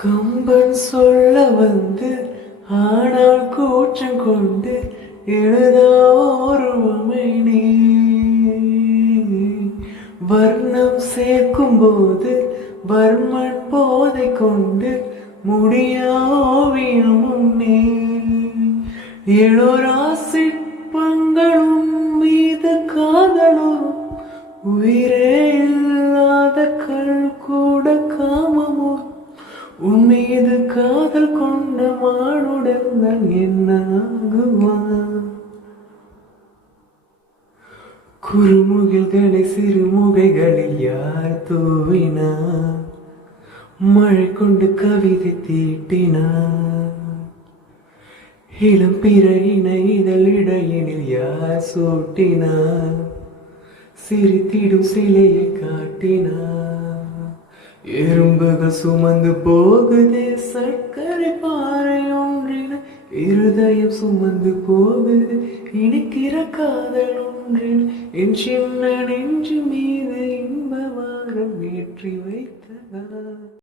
கம்பன் சொல்ல வந்து ஆனால் கூச்சம் கொண்டு எழுதா ஒருவமை நீ வர்ணம் சேர்க்கும் போது வர்மன் போதை கொண்டு முடியா ஓவியமும் நீ எழுராசிற்பங்களும் மீது காதலும் உயிரே இல்லாத கல் கூட காமமோ உன் மீது காதல் கொண்ட மானுடன் என்ன ஆகுவான்? குறுமுகில்களை சிறுமுகைகளில் யார் தூவினார்? மழை கொண்டு கவிதை தீட்டினார். இளம் பிறையினை இதழிடையினில் யார் சூட்டினார்? சிரித்திடும் சிலையை காட்டினார். எறும்புகள் சுமந்து போகுதே சர்க்கரை பாறை ஒன்றின இருதயம் சுமந்து போகுது இனிக்கிற காதல் ஒன்றின் என் சின்ன நெஞ்சு மீது இன்ப வாரம் ஏற்றி வைத்ததா.